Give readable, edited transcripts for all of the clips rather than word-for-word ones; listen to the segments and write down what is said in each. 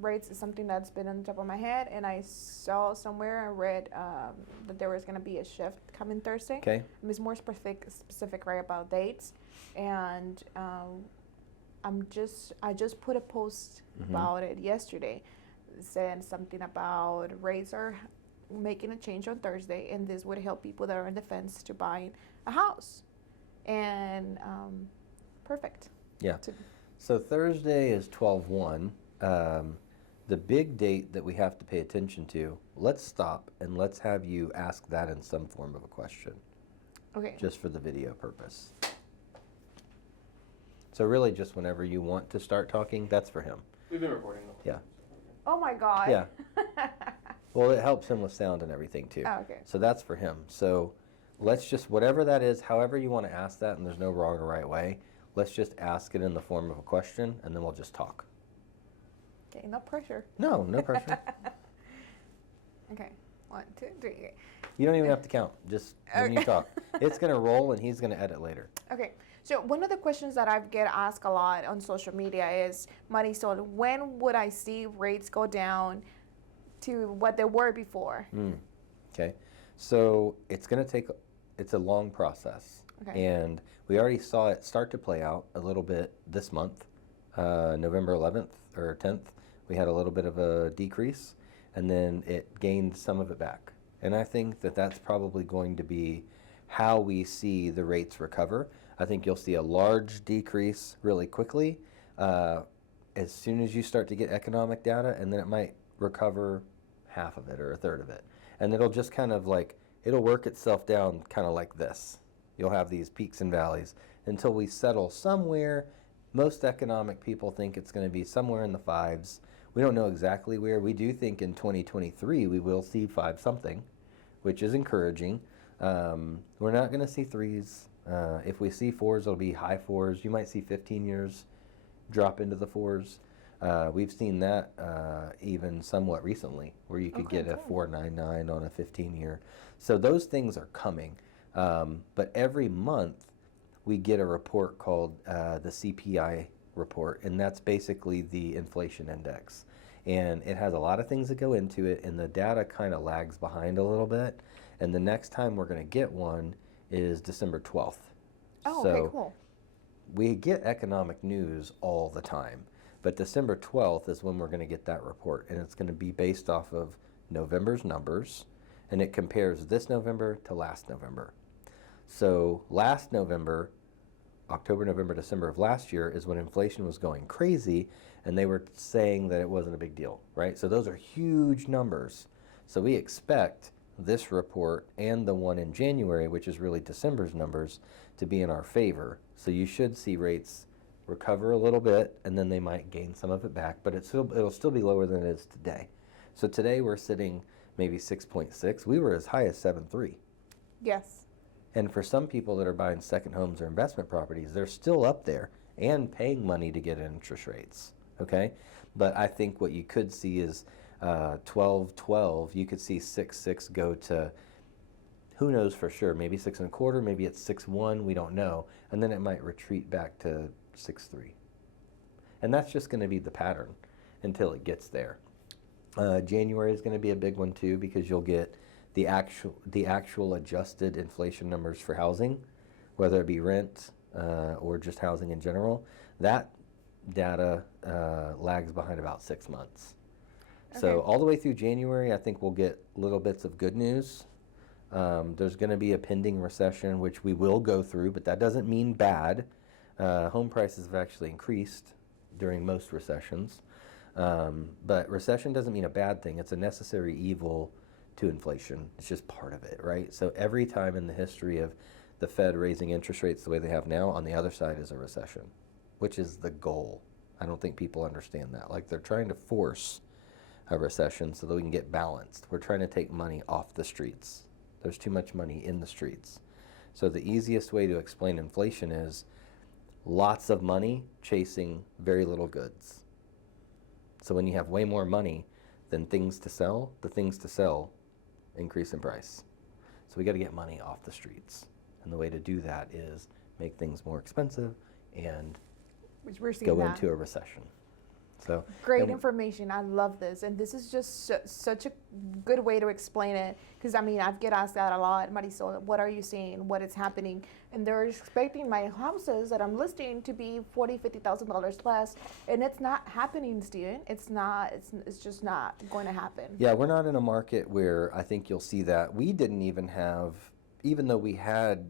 rates is something that's been on the top of my head, and I saw somewhere I read that there was going to be a shift coming Thursday. Okay. And it's more specific, right, about dates, and I just put a post about it yesterday, saying something about rates are making a change on Thursday, and this would help people that are on the fence to buying a house, and perfect. Yeah. So Thursday is 12/1. The big date that we have to pay attention to, let's stop and let's have you ask that in some form of a question. Okay. Just for the video purpose. So really just whenever you want to start talking, that's for him. We've been recording though. Yeah. Oh my God. Yeah. Well, it helps him with sound and everything too. Oh, okay. So that's for him. So let's just, whatever that is, however you want to ask that, and there's no wrong or right way, let's just ask it in the form of a question, and then we'll just talk. Okay, no pressure. No, no pressure. Okay, 1, 2, 3. Okay. You don't even have to count. Just when you talk. It's going to roll, and he's going to edit later. Okay, so one of the questions that I get asked a lot on social media is, Marisol, when would I see rates go down to what they were before? Okay, so it's going to take, it's a long process. Okay. And we already saw it start to play out a little bit this month, November 11th or 10th. We had a little bit of a decrease, and then it gained some of it back. And I think that that's probably going to be how we see the rates recover. I think you'll see a large decrease really quickly as soon as you start to get economic data, and then it might recover half of it or a third of it. And it'll just kind of like, it'll work itself down kind of like this. You'll have these peaks and valleys until we settle somewhere. Most economic people think it's going to be somewhere in the 5s. We don't know exactly where. We do think in 2023 we will see 5 something, which is encouraging. We're not going to see 3s. If we see 4s, it'll be high 4s. You might see 15 years drop into the 4s. We've seen that even somewhat recently, where you could get a 4.99 on a 15-year. So those things are coming. But every month we get a report called the CPI report, and that's basically the inflation index. And it has a lot of things that go into it, and the data kind of lags behind a little bit. And the next time we're going to get one is December 12th. Oh, so okay, cool. We get economic news all the time, but December 12th is when we're going to get that report, and it's going to be based off of November's numbers, and it compares this November to last November. So last November, October, November, December of last year is when inflation was going crazy, and they were saying that it wasn't a big deal, right? So those are huge numbers. So we expect this report and the one in January, which is really December's numbers, to be in our favor. So you should see rates recover a little bit, and then they might gain some of it back, but it'll still be lower than it is today. So today we're sitting maybe 6.6. We were as high as 7.3. Yes. And for some people that are buying second homes or investment properties, they're still up there and paying money to get interest rates, okay? But I think what you could see is 12.12. You could see 6.6 go to, who knows for sure, maybe 6.25, maybe it's 6.1, we don't know. And then it might retreat back to 6.3. And that's just going to be the pattern until it gets there. January is going to be a big one too, because you'll get the actual adjusted inflation numbers for housing, whether it be rent or just housing in general. That data lags behind about 6 months. Okay. So all the way through January, I think we'll get little bits of good news. There's going to be a pending recession, which we will go through, but that doesn't mean bad. Home prices have actually increased during most recessions. But recession doesn't mean a bad thing. It's a necessary evil to inflation. It's just part of it, right? So every time in the history of the Fed raising interest rates the way they have now, on the other side is a recession, which is the goal. I don't think people understand that. Like, they're trying to force a recession so that we can get balanced. We're trying to take money off the streets. There's too much money in the streets. So the easiest way to explain inflation is lots of money chasing very little goods. So when you have way more money than things to sell, the things to sell increase in price. So we got to get money off the streets. And the way to do that is make things more expensive and Which we're seeing go that. into a recession. So Great and information. I love this, and this is just such a good way to explain it. Because I mean, I get asked that a lot, Marisol. What are you seeing? What is happening? And they're expecting my houses that I'm listing to be $40,000-$50,000 less, and it's not happening, Steven. It's not. It's just not going to happen. yeah, we're not in a market where I think you'll see that. We didn't even have, even though we had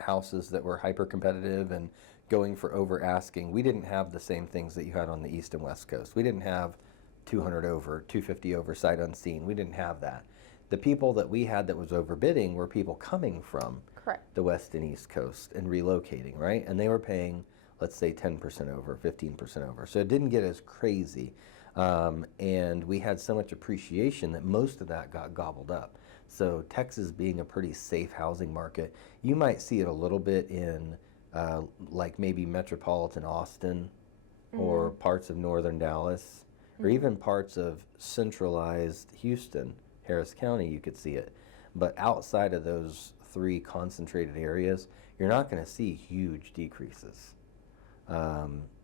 houses that were hyper competitive and going for over asking, we didn't have the same things that you had on the East and West Coast. We didn't have 200 over, 250 over sight unseen. We didn't have that. The people that we had that was overbidding were people coming from Correct. the West and East Coast and relocating, right? And they were paying, let's say, 10% over, 15% over. So it didn't get as crazy. And we had so much appreciation that most of that got gobbled up. So Texas being a pretty safe housing market, you might see it a little bit in like maybe metropolitan Austin or parts of northern Dallas or even parts of centralized Houston, Harris County, you could see it. But outside of those three concentrated areas, you're not going to see huge decreases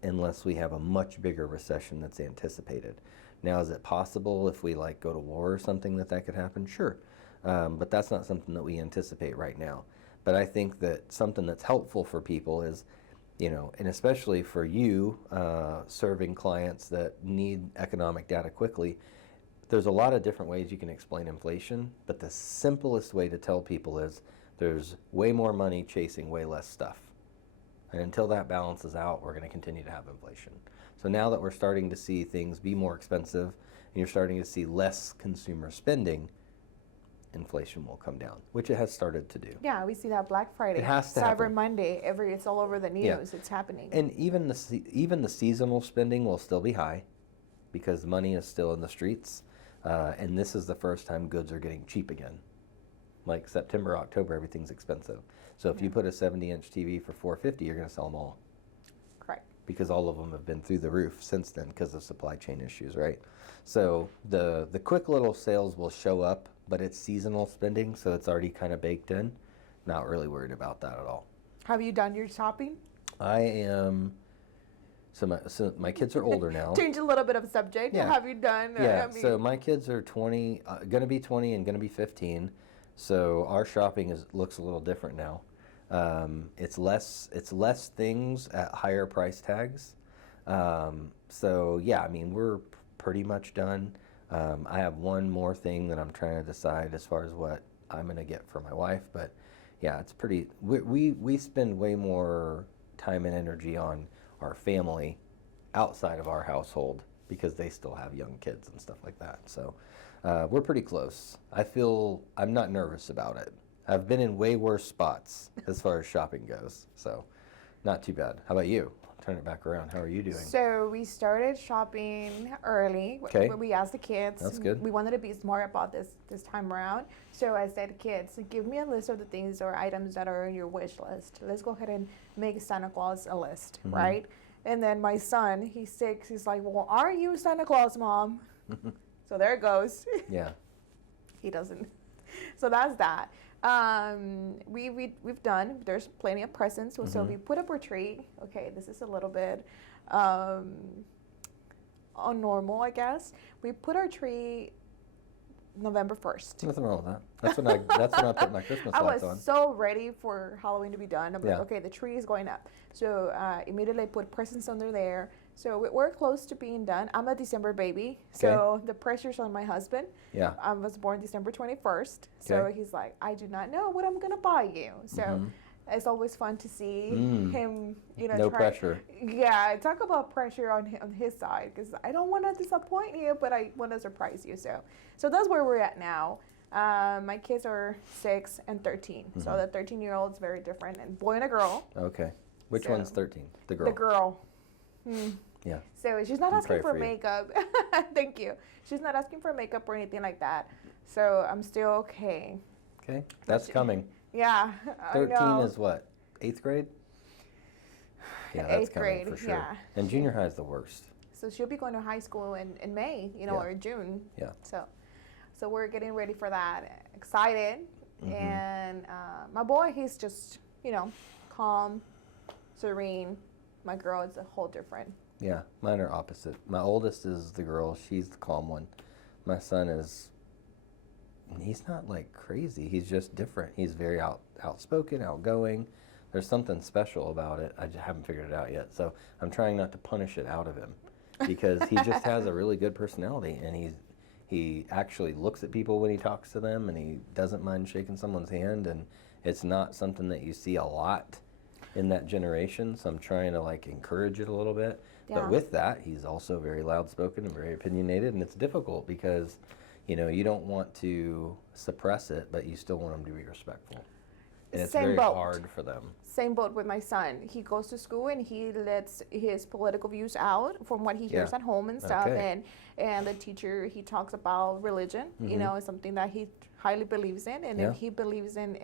unless we have a much bigger recession that's anticipated. Now, is it possible if we like go to war or something that could happen? Sure. But that's not something that we anticipate right now. But I think that something that's helpful for people is, you know, and especially for you serving clients that need economic data quickly, there's a lot of different ways you can explain inflation, but the simplest way to tell people is there's way more money chasing way less stuff. And until that balances out, we're going to continue to have inflation. So now that we're starting to see things be more expensive and you're starting to see less consumer spending, inflation will come down, which it has started to do. Yeah, we see that Black Friday, It has to Cyber happen. Monday, it's all over the news. Yeah. It's happening. And even the seasonal spending will still be high because money is still in the streets. And this is the first time goods are getting cheap again. Like September, October, everything's expensive. So if you put a 70-inch TV for $450, you're going to sell them all. Correct. Because all of them have been through the roof since then because of supply chain issues, right? So the quick little sales will show up, but it's seasonal spending, so it's already kind of baked in. Not really worried about that at all. Have you done your shopping? I am. So my kids are older now. Change a little bit of subject. Yeah. Have you done? Yeah. So my kids are 20, going to be 20 and going to be 15. So our shopping looks a little different now. It's less things at higher price tags. So yeah, I mean we're pretty much done. I have one more thing that I'm trying to decide as far as what I'm going to get for my wife, but yeah, it's pretty. We spend way more time and energy on our family outside of our household because they still have young kids and stuff like that. So we're pretty close. I'm not nervous about it. I've been in way worse spots as far as shopping goes, so not too bad. How about you? Turn it back around. How are you doing? So we started shopping early. Okay. We asked the kids. That's good. We wanted to be smart about this time around. So I said, kids, give me a list of the things or items that are in your wish list. Let's go ahead and make Santa Claus a list, right? And then my son, he's 6. He's like, well, are you Santa Claus, Mom? So there it goes. Yeah. He doesn't. So that's that. We've done. There's plenty of presents. So we put up our tree. Okay, this is a little bit unnormal, I guess. We put our tree November 1st. Nothing wrong with that. That's when I put my Christmas I lights was on. so ready for Halloween to be done. I'm Yeah. like, okay, the tree is going up. So immediately put presents under there. So we're close to being done. I'm a December baby, so the pressure's on my husband. Yeah. I was born December 21st, so Okay. he's like, I do not know what I'm gonna buy you. So it's always fun to see him, No pressure. Yeah, talk about pressure on his side, because I don't want to disappoint you, but I want to surprise you. So that's where we're at now. My kids are 6 and 13, so the 13-year-old's very different, and boy and a girl. Okay. Which So- one's 13? The girl. The girl. Yeah. So she's not I'll asking pray for for you. makeup. Thank you. She's not asking for makeup or anything like that. So I'm still okay. Okay. That's coming. Yeah, 13 I know. is what? 8th grade? Yeah, that's 8th coming grade, for sure. yeah. And junior high is the worst. So she'll be going to high school in May, Yeah. or June. Yeah. So we're getting ready for that. Excited. And my boy, he's just, calm, serene. My girl is a whole different Yeah, mine are opposite. My oldest is the girl. She's the calm one. My son is, he's not like crazy. He's just different. He's very outspoken, outgoing. There's something special about it. I just haven't figured it out yet. So I'm trying not to punish it out of him because he just has a really good personality, and he actually looks at people when he talks to them, and he doesn't mind shaking someone's hand, and it's not something that you see a lot in that generation. So I'm trying to like encourage it a little bit. Yeah. But with that, he's also very loud spoken and very opinionated, and it's difficult because, you know, you don't want to suppress it, but you still want them to be respectful. And it's very hard for them. Same boat with my son. He goes to school and he lets his political views out from what he hears at home and stuff. Okay. And the teacher, he talks about religion, you know, it's something that he highly believes in. And if he believes in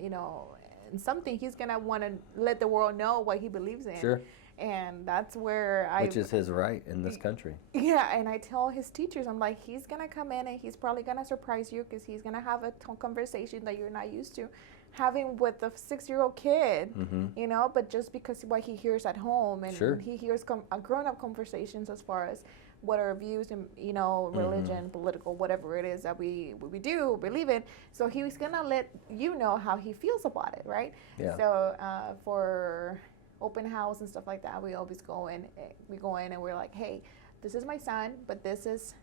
you know, in something, he's going to want to let the world know what he believes in. Sure. And that's where Which is his right in this country. Yeah, and I tell his teachers, I'm like, he's going to come in and he's probably going to surprise you because he's going to have a conversation that you're not used to having with a 6-year-old kid, you know, but just because what he hears at home, and he hears grown-up conversations as far as what our views and, you know, religion, political, whatever it is that we do believe in. So he's going to let you know how he feels about it, right? Yeah. So for open house and stuff like that, we always go in and we're like, hey, this is my son, but this is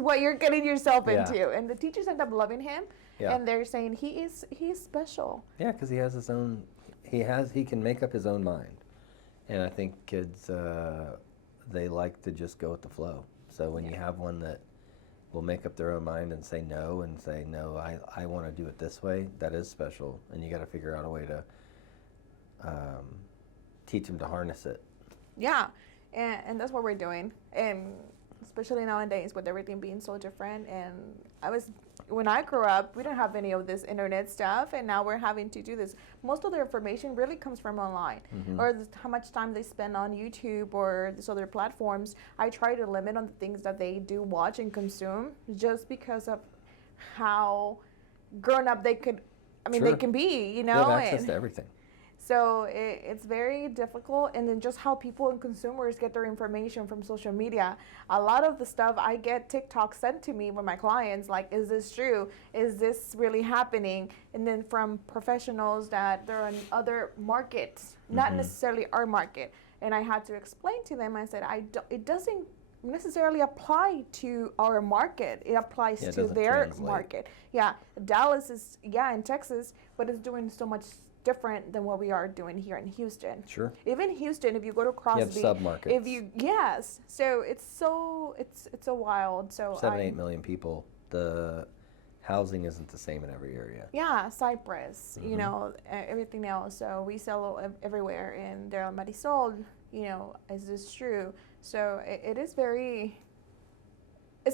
what you're getting yourself into. And the teachers end up loving him. Yeah. And they're saying he's special. Yeah, because he has his own, he can make up his own mind. And I think kids, they like to just go with the flow. So when you have one that will make up their own mind and say no, I want to do it this way, that is special. And you got to figure out a way to teach them to harness it. Yeah, and that's what we're doing. And especially nowadays with everything being so different. And when I grew up, we didn't have any of this internet stuff, and now we're having to do this. Most of the information really comes from online, or how much time they spend on YouTube or these other platforms. I try to limit on the things that they do watch and consume, just because of how grown up they can be, you know. They have access to everything. So it's very difficult, and then just how people and consumers get their information from social media. A lot of the stuff I get TikTok sent to me with my clients, like, is this true? Is this really happening? And then from professionals that they're in other markets, not necessarily our market. And I had to explain to them, I said, it doesn't necessarily apply to our market. It applies to their market. Yeah, Dallas is, in Texas, but it's doing so much different than what we are doing here in Houston. Sure. Even Houston, if you go to Crosby, you have submarkets. So it's so wild. So 7-8 million people. The housing isn't the same in every area. Yeah, Cypress, you know, everything else. So we sell everywhere, and there Marisol, you know, is this true? So it's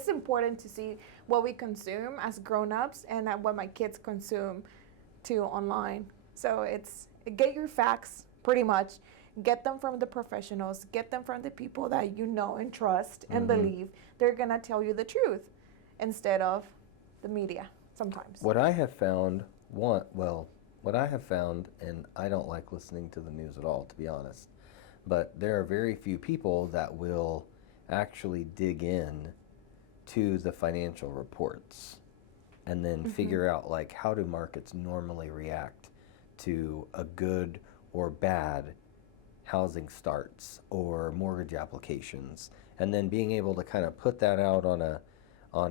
important to see what we consume as grown-ups and what my kids consume too online. So get your facts, pretty much. Get them from the professionals. Get them from the people that you know and trust and believe. They're going to tell you the truth instead of the media sometimes. What I have found, and I don't like listening to the news at all, to be honest, but there are very few people that will actually dig in to the financial reports and then figure out, like, how do markets normally react to a good or bad housing starts or mortgage applications, and then being able to kind of put that out on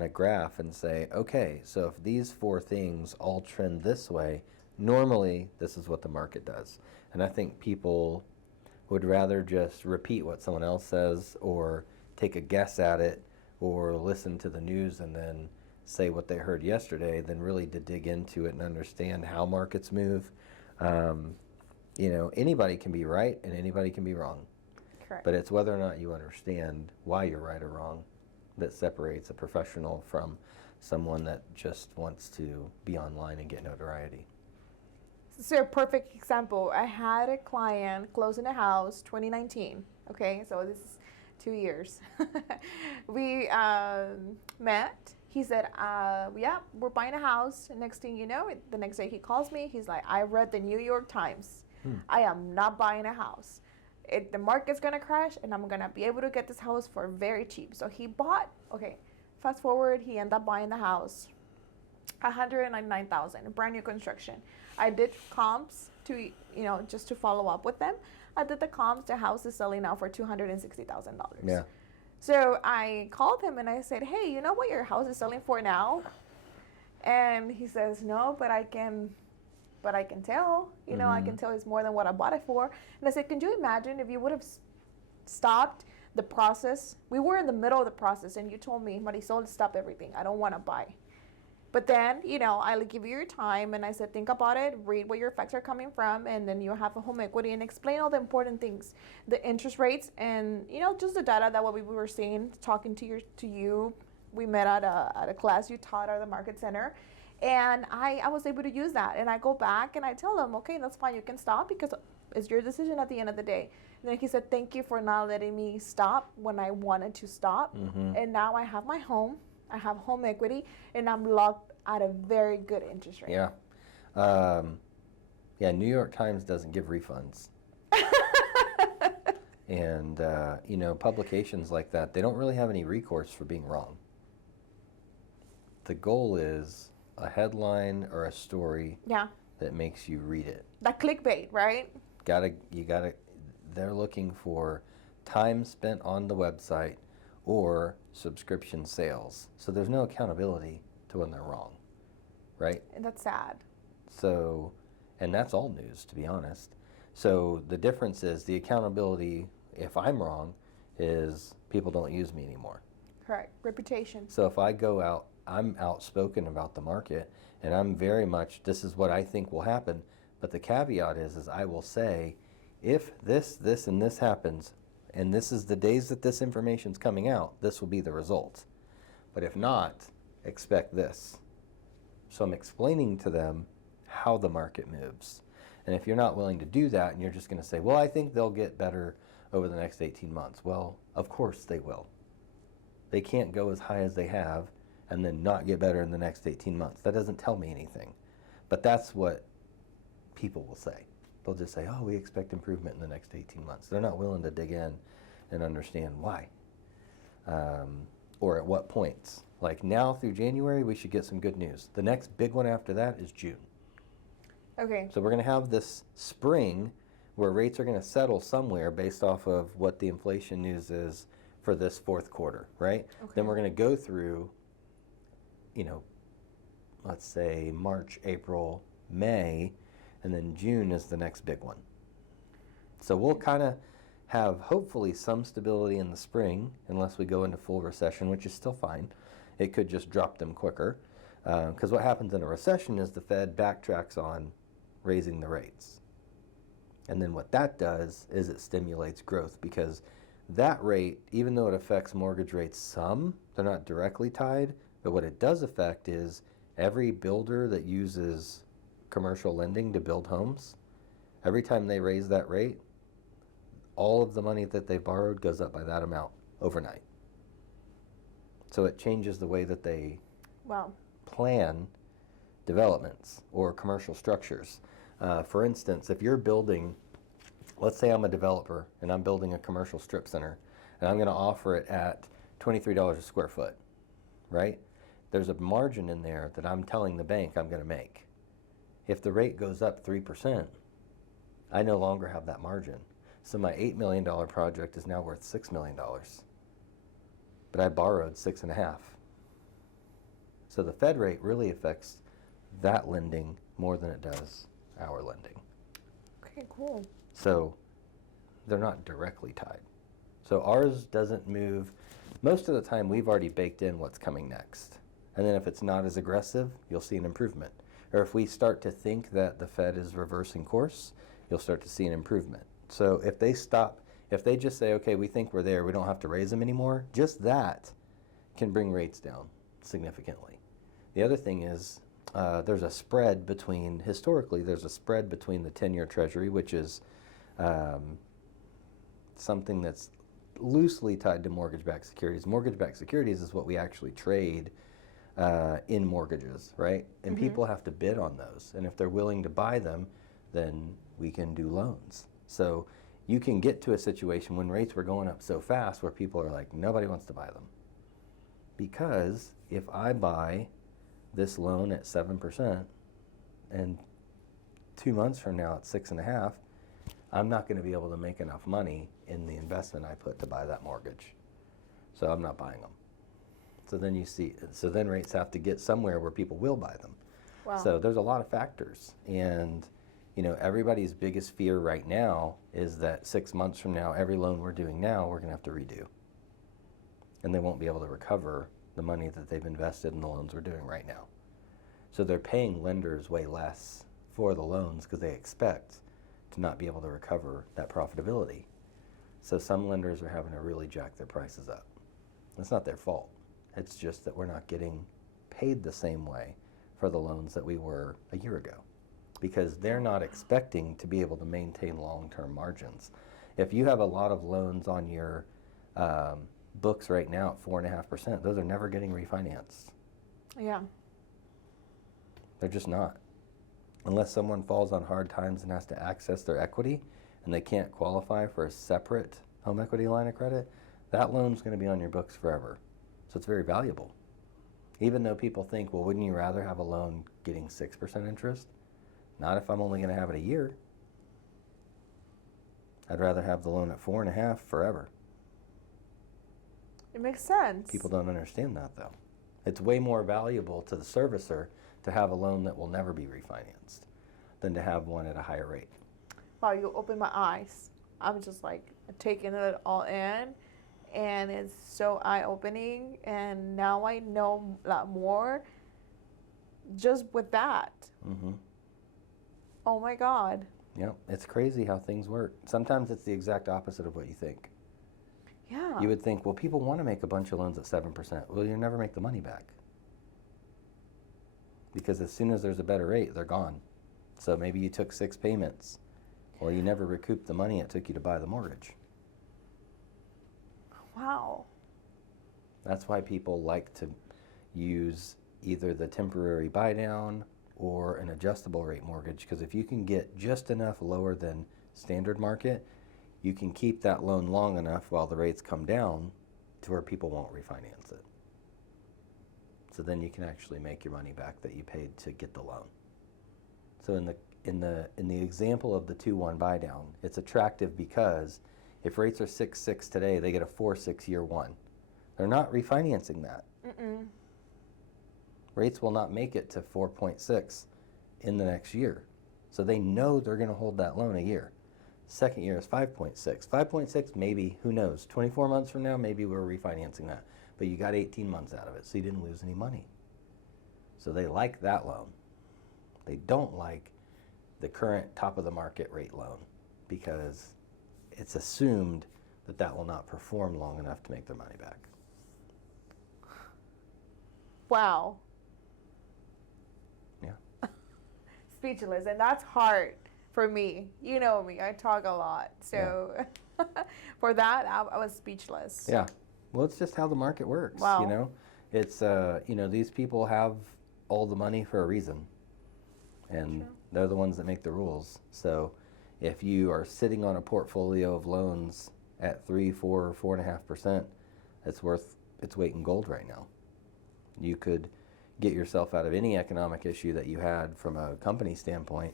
a graph and say, okay, so if these 4 things all trend this way, normally this is what the market does. And I think people would rather just repeat what someone else says, or take a guess at it, or listen to the news and then say what they heard yesterday, than really to dig into it and understand how markets move. You know, anybody can be right and anybody can be wrong. Correct. But it's whether or not you understand why you're right or wrong that separates a professional from someone that just wants to be online and get notoriety. So a perfect example, I had a client closing a house 2019. Okay, so this is 2 years. We met. He said, we're buying a house. Next thing you know, the next day he calls me. He's like, I read the New York Times. I am not buying a house. The market's gonna crash, and I'm gonna be able to get this house for very cheap. So he bought. Okay, fast forward, he ended up buying the house, $199,000, brand new construction. I did comps to just to follow up with them. I did the comps. The house is selling now for $260,000. Yeah. So I called him and I said, hey, you know what your house is selling for now? And he says, no, but I can tell, I can tell it's more than what I bought it for. And I said, can you imagine if you would have stopped the process? We were in the middle of the process and you told me, Marisol, stop everything. I don't want to buy. But then, I'll give you your time, and I said, think about it, read where your effects are coming from, and then you have a home equity, and explain all the important things, the interest rates, and, just the data that what we were seeing, talking to you. We met at a class you taught at the market center, and I was able to use that. And I go back and I tell them, okay, that's fine, you can stop because it's your decision at the end of the day. And then he said, thank you for not letting me stop when I wanted to stop. And now I have my home. I have home equity, and I'm locked at a very good interest rate. Yeah. New York Times doesn't give refunds. And, publications like that, they don't really have any recourse for being wrong. The goal is a headline or a story that makes you read it. That clickbait, right? They're looking for time spent on the website or subscription sales. So there's no accountability to when they're wrong, right? And that's sad. So, and that's all news, to be honest. So the difference is the accountability, if I'm wrong, is people don't use me anymore. Correct. Reputation. So if I go out, I'm outspoken about the market, and I'm very much, this is what I think will happen. But the caveat is I will say, if this, and this happens, and this is the days that this information's coming out, this will be the result. But if not, expect this. So I'm explaining to them how the market moves. And if you're not willing to do that and you're just going to say, well, I think they'll get better over the next 18 months. Well, of course they will. They can't go as high as they have and then not get better in the next 18 months. That doesn't tell me anything. But that's what people will say. They'll just say, oh, we expect improvement in the next 18 months. They're not willing to dig in and understand why. Or at what points. Like now through January, we should get some good news. The next big one after that is June. Okay. So we're going to have this spring where rates are going to settle somewhere based off of what the inflation news is for this fourth quarter, right? Okay. Then we're going to go through, let's say March, April, May, and then June is the next big one. So we'll kind of have hopefully some stability in the spring, unless we go into full recession, which is still fine. It could just drop them quicker. Because what happens in a recession is the Fed backtracks on raising the rates. And then what that does is it stimulates growth, because that rate, even though it affects mortgage rates some, they're not directly tied, but what it does affect is every builder that uses commercial lending to build homes, every time they raise that rate, all of the money that they borrowed goes up by that amount overnight. So it changes the way that they plan developments or commercial structures. For instance, if you're building, let's say I'm a developer and I'm building a commercial strip center and I'm going to offer it at $23 a square foot, right? There's a margin in there that I'm telling the bank I'm going to make. If the rate goes up 3%, I no longer have that margin. So my $8 million project is now worth $6 million. But I borrowed $6.5 million. So the Fed rate really affects that lending more than it does our lending. Okay, cool. So they're not directly tied. So ours doesn't move. Most of the time we've already baked in what's coming next. And then if it's not as aggressive, you'll see an improvement. Or if we start to think that the Fed is reversing course, you'll start to see an improvement. So if they just say, okay, we think we're there, we don't have to raise them anymore, just that can bring rates down significantly. The other thing is there's a spread between the 10-year Treasury, which is something that's loosely tied to mortgage-backed securities. Mortgage-backed securities is what we actually trade in mortgages, right? And people have to bid on those. And if they're willing to buy them, then we can do loans. So you can get to a situation when rates were going up so fast where people are like, nobody wants to buy them. Because if I buy this loan at 7% and 2 months from now it's 6.5%, I'm not going to be able to make enough money in the investment I put to buy that mortgage. So I'm not buying them. So then rates have to get somewhere where people will buy them. Wow. So there's a lot of factors. And everybody's biggest fear right now is that 6 months from now, every loan we're doing now, we're going to have to redo. And they won't be able to recover the money that they've invested in the loans we're doing right now. So they're paying lenders way less for the loans because they expect to not be able to recover that profitability. So some lenders are having to really jack their prices up. It's not their fault. It's just that we're not getting paid the same way for the loans that we were a year ago, because they're not expecting to be able to maintain long-term margins. If you have a lot of loans on your books right now at 4.5%, those are never getting refinanced. Yeah. They're just not. Unless someone falls on hard times and has to access their equity and they can't qualify for a separate home equity line of credit, that loan's going to be on your books forever. So it's very valuable. Even though people think, well, wouldn't you rather have a loan getting 6% interest? Not if I'm only going to have it a year. I'd rather have the loan at 4.5% forever. It makes sense. People don't understand that, though. It's way more valuable to the servicer to have a loan that will never be refinanced than to have one at a higher rate. Wow, you opened my eyes. I'm just like taking it all in, and it's so eye-opening, and now I know a lot more just with that. Mm-hmm. Oh my God. Yep, it's crazy how things work. Sometimes it's the exact opposite of what you think. Yeah. You would think, well, people want to make a bunch of loans at 7%. Well, you'll never make the money back. Because as soon as there's a better rate, they're gone. So maybe you took 6 payments. Well, you never recouped the money it took you to buy the mortgage. Wow. That's why people like to use either the temporary buy down or an adjustable rate mortgage, because if you can get just enough lower than standard market, you can keep that loan long enough while the rates come down to where people won't refinance it. So then you can actually make your money back that you paid to get the loan. So in the example of the 2-1 buy down, it's attractive because if rates are 6.6 today, they get a 4.6 year one. They're not refinancing that. Mm-mm. Rates will not make it to 4.6 in the next year. So they know they're going to hold that loan a year. Second year is 5.6. 5.6, maybe, who knows? 24 months from now, maybe we're refinancing that. But you got 18 months out of it, so you didn't lose any money. So they like that loan. They don't like the current top of the market rate loan because it's assumed that that will not perform long enough to make their money back. Wow. Yeah. Speechless. And that's hard for me. You know me. I talk a lot. So for that, I was speechless. Yeah. Well, it's just how the market works. Wow. You know, it's these people have all the money for a reason, and True. they're the ones that make the rules. So, if you are sitting on a portfolio of loans at 3, 4, 4.5%, it's worth its weight in gold right now. You could get yourself out of any economic issue that you had from a company standpoint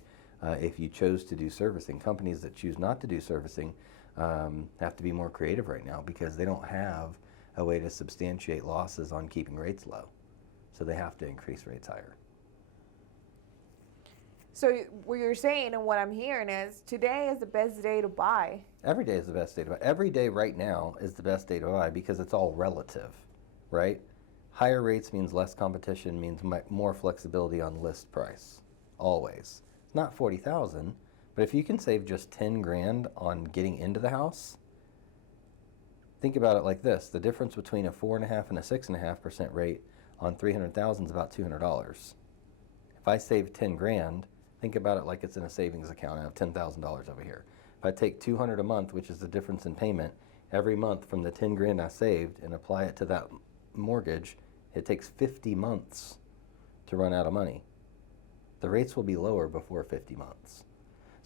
if you chose to do servicing. Companies that choose not to do servicing have to be more creative right now because they don't have a way to substantiate losses on keeping rates low. So they have to increase rates higher. So what you're saying and what I'm hearing is today is the best day to buy. Every day is the best day to buy. Every day right now is the best day to buy because it's all relative, right? Higher rates means less competition, means more flexibility on list price, always. It's not 40,000, but if you can save just 10 grand on getting into the house, think about it like this. The difference between a 4.5% and a 6.5% rate on 300,000 is about $200. If I save 10 grand, think about it like it's in a savings account. I have $10,000 over here. If I take $200 a month, which is the difference in payment, every month from the 10 grand I saved and apply it to that mortgage, it takes 50 months to run out of money. The rates will be lower before 50 months.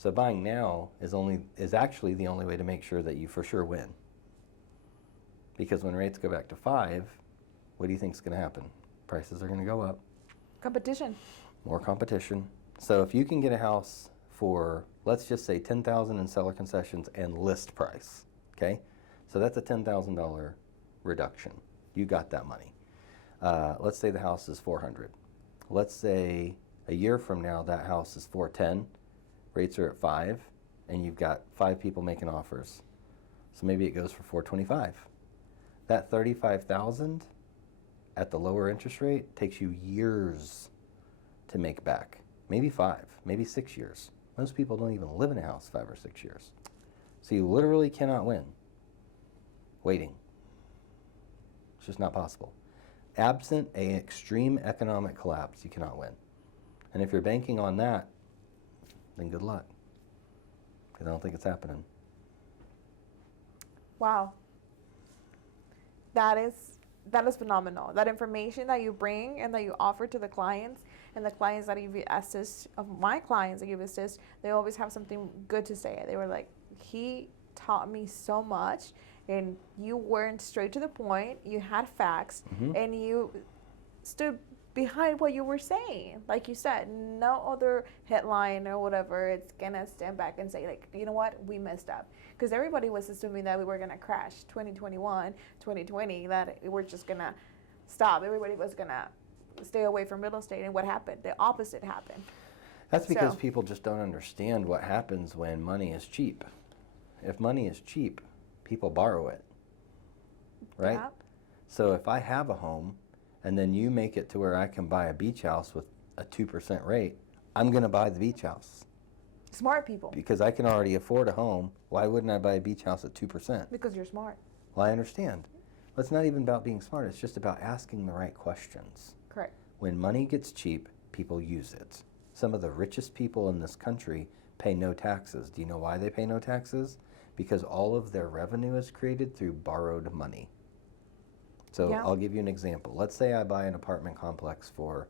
So buying now is actually the only way to make sure that you for sure win. Because when rates go back to 5, what do you think is going to happen? Prices are going to go up. Competition. More competition. So if you can get a house for, let's just say $10,000 in seller concessions and list price, okay? So that's a $10,000 reduction. You got that money. Let's say the house is $400,000. Let's say a year from now that house is $410,000, rates are at 5, and you've got 5 people making offers. So maybe it goes for $425,000. That $35,000 at the lower interest rate takes you years to make back. Maybe 5, maybe 6 years. Most people don't even live in a house 5 or 6 years. So you literally cannot win waiting. It's just not possible. Absent an extreme economic collapse, you cannot win. And if you're banking on that, then good luck. Because I don't think it's happening. Wow. That is phenomenal. That information that you bring and that you offer to the clients, and the clients that you've assist, of my clients that you've assist, they always have something good to say. They were like, he taught me so much, and you weren't straight to the point. You had facts, and you stood behind what you were saying. Like you said, no other headline or whatever, it's gonna stand back and say, like, you know what, we messed up. Because everybody was assuming that we were gonna crash 2021, 2020, that we're just gonna stop. Everybody was gonna stay away from real estate. And what happened? The opposite happened. That's because people just don't understand what happens when money is cheap. If money is cheap, people borrow it, right? Yeah. So if I have a home and then you make it to where I can buy a beach house with a 2% rate, I'm going to buy the beach house. Smart people. Because I can already afford a home. Why wouldn't I buy a beach house at 2%? Because you're smart. Well, I understand. But it's not even about being smart. It's just about asking the right questions. Correct. When money gets cheap, people use it. Some of the richest people in this country pay no taxes. Do you know why they pay no taxes? Because all of their revenue is created through borrowed money. So Yeah. I'll give you an example. Let's say I buy an apartment complex for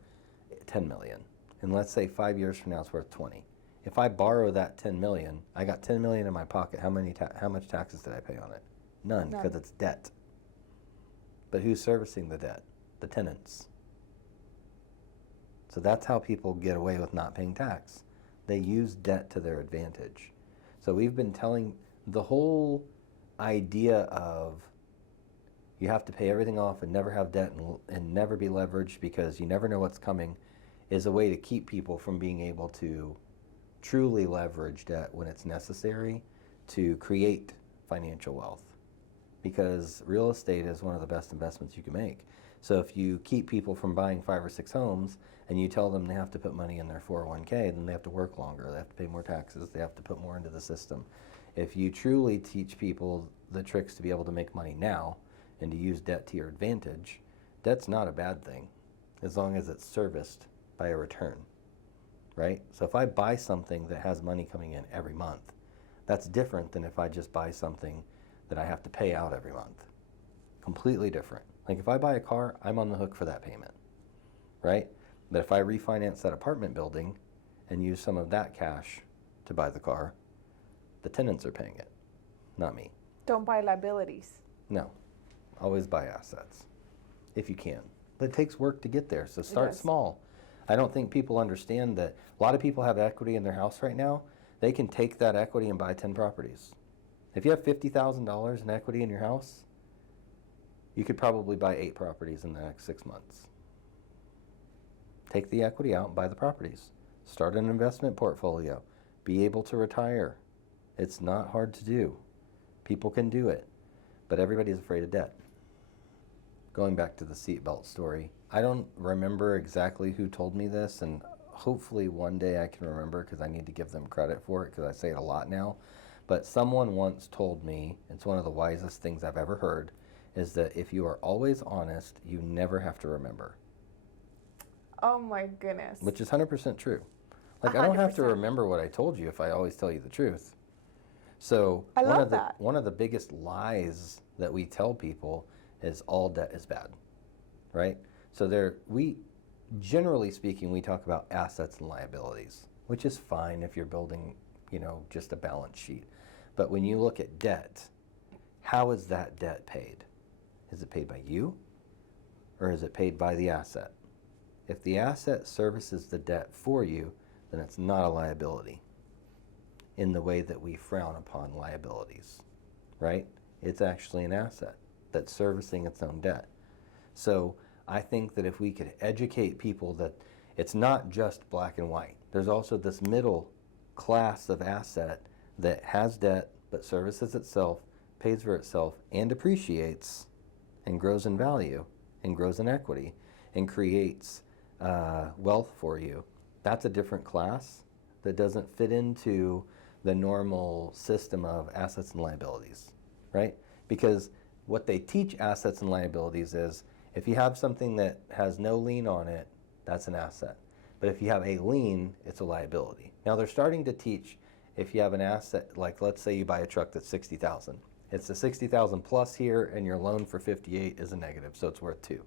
$10 million, and let's say 5 years from now it's worth 20. If I borrow that $10 million, I got $10 million in my pocket. How much taxes did I pay on it? None, because it's debt. But who's servicing the debt? The tenants. So that's how people get away with not paying tax. They use debt to their advantage. So we've been telling the whole idea of you have to pay everything off and never have debt and never be leveraged because you never know what's coming is a way to keep people from being able to truly leverage debt when it's necessary to create financial wealth. Because real estate is one of the best investments you can make. So if you keep people from buying 5 or 6 homes and you tell them they have to put money in their 401k, then they have to work longer, they have to pay more taxes, they have to put more into the system. If you truly teach people the tricks to be able to make money now and to use debt to your advantage, debt's not a bad thing as long as it's serviced by a return, right? So if I buy something that has money coming in every month, that's different than if I just buy something that I have to pay out every month. Completely different. Like if I buy a car, I'm on the hook for that payment, right? But if I refinance that apartment building and use some of that cash to buy the car, the tenants are paying it, not me. Don't buy liabilities. No, always buy assets if you can. But it takes work to get there, so start small. I don't think people understand that a lot of people have equity in their house right now. They can take that equity and buy 10 properties. If you have $50,000 in equity in your house, you could probably buy 8 properties in the next 6 months. Take the equity out and buy the properties. Start an investment portfolio. Be able to retire. It's not hard to do. People can do it, but everybody's afraid of debt. Going back to the seatbelt story, I don't remember exactly who told me this, and hopefully one day I can remember because I need to give them credit for it because I say it a lot now. But someone once told me, it's one of the wisest things I've ever heard, is that if you are always honest, you never have to remember. Oh my goodness. Which is 100% true. Like, I don't have to remember what I told you if I always tell you the truth. So I love that. One of the biggest lies that we tell people is all debt is bad, right? So generally speaking, we talk about assets and liabilities, which is fine if you're building just a balance sheet. But when you look at debt, how is that debt paid? Is it paid by you, or is it paid by the asset? If the asset services the debt for you, then it's not a liability in the way that we frown upon liabilities, right? It's actually an asset that's servicing its own debt. So I think that if we could educate people that it's not just black and white. There's also this middle class of asset that has debt but services itself, pays for itself, and appreciates and grows in value and grows in equity and creates wealth for you. That's a different class that doesn't fit into the normal system of assets and liabilities, right? Because what they teach assets and liabilities is if you have something that has no lien on it, that's an asset. But if you have a lien, it's a liability. Now they're starting to teach if you have an asset, like let's say you buy a truck that's $60,000. It's the $60,000 plus here, and your loan for $58,000 is a negative, so it's worth $2,000.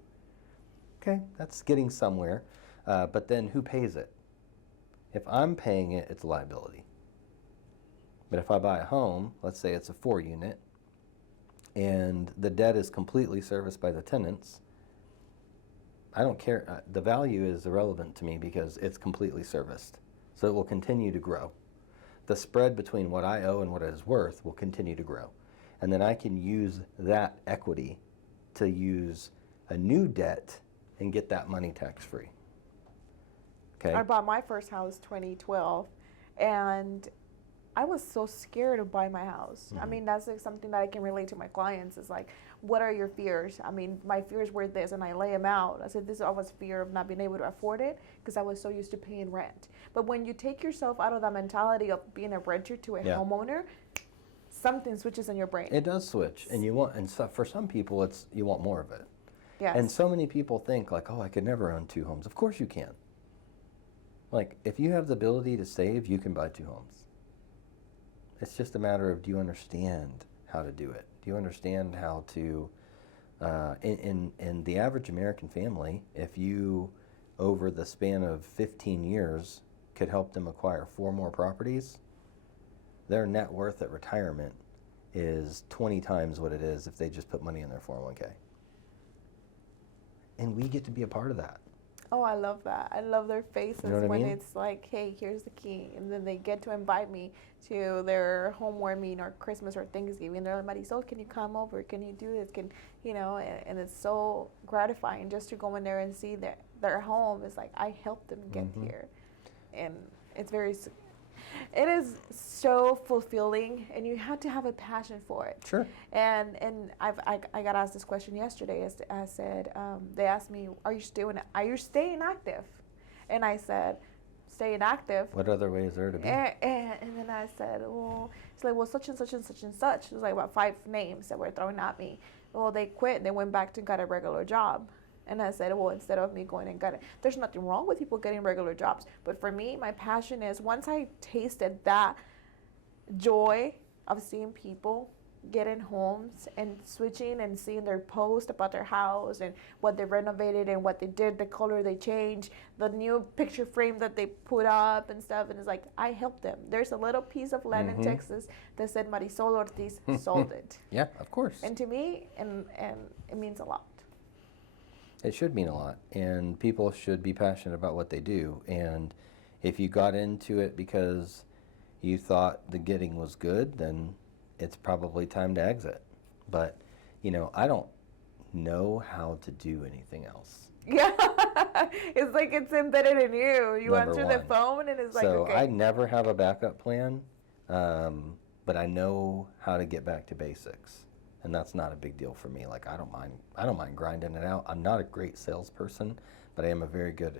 Okay, that's getting somewhere. But then who pays it? If I'm paying it, it's a liability. But if I buy a home, let's say it's a 4-unit, and the debt is completely serviced by the tenants, I don't care. The value is irrelevant to me because it's completely serviced. So it will continue to grow. The spread between what I owe and what it is worth will continue to grow. And then I can use that equity to use a new debt and get that money tax-free. Okay? I bought my first house 2012, and I was so scared to buy my house. I mean, that's like something that I can relate to my clients. Is like, what are your fears? I mean, my fears were this, and I lay them out. I said, this was fear of not being able to afford it because I was so used to paying rent. But when you take yourself out of that mentality of being a renter to a homeowner, something switches in your brain. It does switch, and so for some people, it's you want more of it. Yes. And so many people think like, oh, I could never own 2 homes. Of course you can. Like, if you have the ability to save, you can buy 2 homes. It's just a matter of, do you understand how to do it? Do you understand how to, in the average American family, if you, over the span of 15 years, could help them acquire 4 more properties, their net worth at retirement is 20 times what it is if they just put money in their 401k. And we get to be a part of that. Oh, I love that. I love their faces when it's like, hey, here's the key. And then they get to invite me to their homewarming or Christmas or Thanksgiving. They're like, Marisol, can you come over? Can you do this? And it's so gratifying just to go in there and see their home. It's like, I helped them get here. And it's it is so fulfilling, and you have to have a passion for it. Sure. And I got asked this question yesterday. I said, they asked me, are you staying active? And I said, staying active. What other way is there to be? And then I said, well, it's like, well, such and such and such and such. It was like about 5 names that were thrown at me. Well, they quit. They went back to got a regular job. And I said, well, instead of me going and getting, there's nothing wrong with people getting regular jobs. But for me, my passion is once I tasted that joy of seeing people getting homes and switching and seeing their post about their house and what they renovated and what they did, the color they changed, the new picture frame that they put up and stuff. And it's like, I helped them. There's a little piece of land in Texas that said Marisol Ortiz sold it. Yeah, of course. And to me, and it means a lot. It should mean a lot, and people should be passionate about what they do. And if you got into it because you thought the getting was good, then it's probably time to exit. But, I don't know how to do anything else. Yeah, it's like it's embedded in you. You answer the phone, and it's like, okay. So I never have a backup plan, but I know how to get back to basics. And that's not a big deal for me. Like, I don't mind grinding it out. I'm not a great salesperson, but I am a very good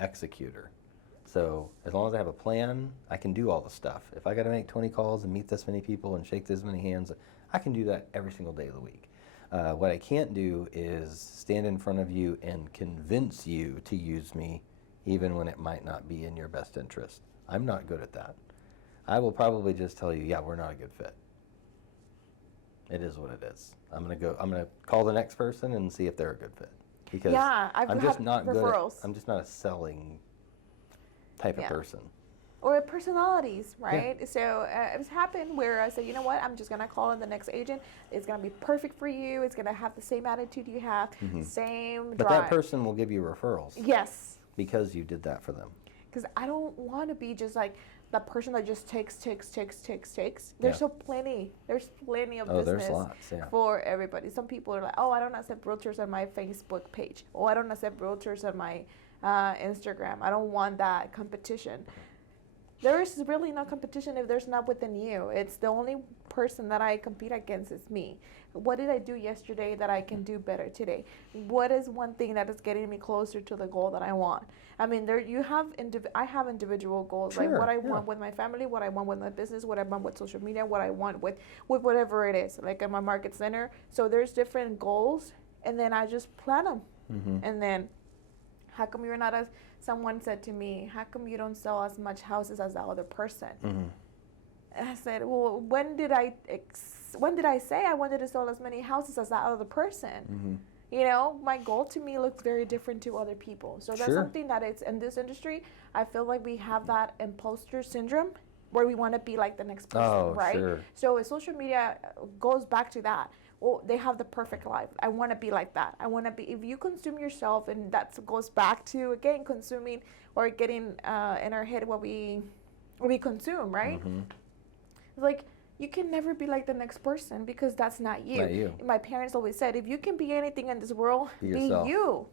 executor. So as long as I have a plan, I can do all the stuff. If I got to make 20 calls and meet this many people and shake this many hands, I can do that every single day of the week. What I can't do is stand in front of you and convince you to use me, even when it might not be in your best interest. I'm not good at that. I will probably just tell you, yeah, we're not a good fit. It is what it is. I'm gonna call the next person and see if they're a good fit. Because I'm just not good. I'm just not a selling type of person. or personalities, right? So it's happened where I said, you know what, I'm just gonna call in the next agent. It's gonna be perfect for you. It's gonna have the same attitude you have, same But drive. that person will give you referrals. Yes. Because you did that for them. Because I don't want to be just like the person that just takes. There's plenty of business there's lots, for everybody. Some people are like, oh, I don't accept realtors on my Facebook page. Oh, I don't accept realtors on my Instagram. I don't want that competition. There is really no competition if there's not within you. It's the only person that I compete against is me. What did I do yesterday that I can do better today? What is one thing that is getting me closer to the goal that I want? I mean, I have individual goals, like what I want with my family, what I want with my business, what I want with social media, what I want with whatever it is, like in my market center. So there's different goals, and then I just plan them. And then, how come you're not as someone said to me, how come you don't sell as much houses as the other person? And I said, well, when did I say I wanted to sell as many houses as that other person? You know, my goal to me looks very different to other people. So that's something that it's in this industry. I feel like we have that imposter syndrome where we want to be like the next person, right? So social media goes back to that. Well, they have the perfect life. I want to be like that. I want to be, if you consume yourself, and that goes back to, again, consuming or getting in our head what we consume, right? It's like, you can never be like the next person because that's not you. Not you. My parents always said, if you can be anything in this world, be you.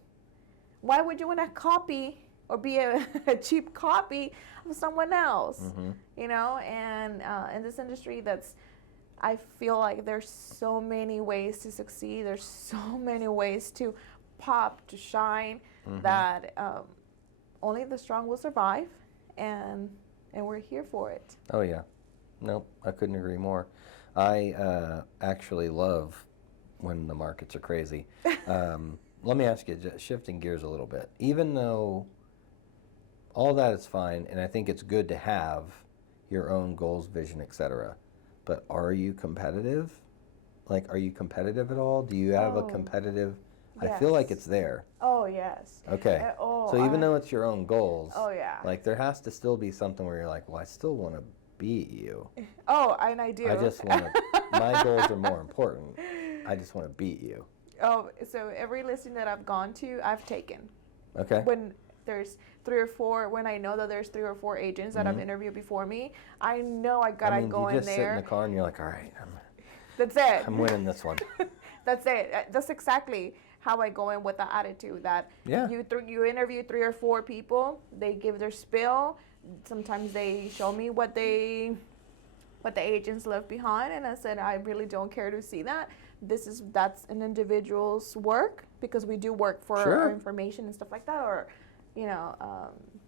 Why would you want to copy or be a cheap copy of someone else? You know, and in this industry, I feel like there's so many ways to succeed. There's so many ways to pop, to shine, that only the strong will survive, and we're here for it. Oh, yeah. Nope, I couldn't agree more. I actually love when the markets are crazy. Let me ask you, shifting gears a little bit, even though all that is fine, and I think it's good to have your own goals, vision, etc., but are you competitive? Like, are you competitive at all? Do you have a competitive... Yes. I feel like it's there. Oh, yes. Okay. So even though it's your own goals, like, there has to still be something where you're like, well, I still want to beat you. Oh, and I do. I just want to... my goals are more important. I just want to beat you. Oh, so every listing that I've gone to, I've taken. Okay. When there's 3 or 4, when I know that there's 3 or 4 agents that have interviewed before me, I know I gotta go in there. You just sit in the car and you're like, all right, that's it. I'm winning this one. That's it. That's exactly how I go in with the attitude that you interview 3 or 4 people, they give their spiel. Sometimes they show me what the agents left behind, and I said, I really don't care to see that. That's an individual's work, because we do work for our information and stuff like that, or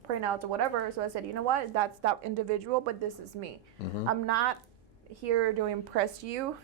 printouts or whatever. So I said, you know what, that's that individual, but this is me. I'm not here to impress you.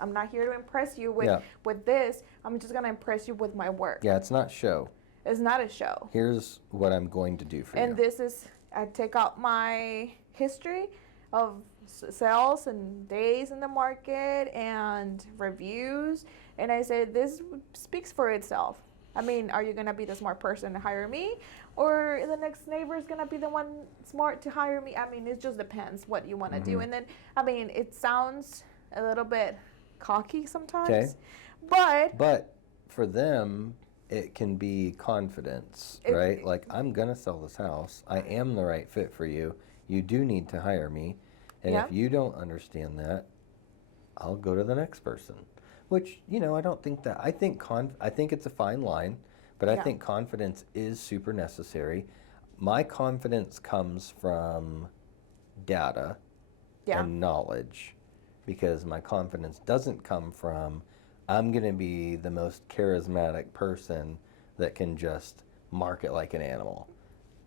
I'm not here to impress you with this. I'm just gonna impress you with my work. Yeah, it's not show. It's not a show. Here's what I'm going to do for you. And this is, I take out my history of sales and days in the market and reviews, and I say, this speaks for itself. I mean, are you going to be the smart person to hire me, or the next neighbor is going to be the one smart to hire me? I mean, it just depends what you want to do. And then, I mean, it sounds a little bit cocky sometimes, but for them, it can be confidence, right? Like, I'm going to sell this house. I am the right fit for you. You do need to hire me. And if you don't understand that, I'll go to the next person. Which, I don't think that... I think it's a fine line, but I think confidence is super necessary. My confidence comes from data and knowledge, because my confidence doesn't come from, I'm going to be the most charismatic person that can just market like an animal.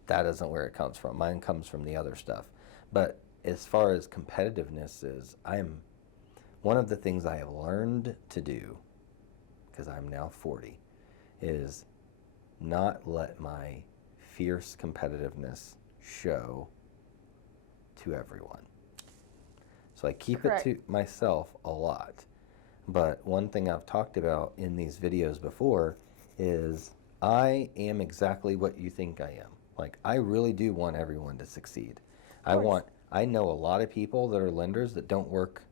That isn't where it comes from. Mine comes from the other stuff. But as far as competitiveness is, one of the things I have learned to do, because I'm now 40, is not let my fierce competitiveness show to everyone. So I keep it to myself a lot. But one thing I've talked about in these videos before is I am exactly what you think I am. Like, I really do want everyone to succeed. course. I know a lot of people that are lenders that don't work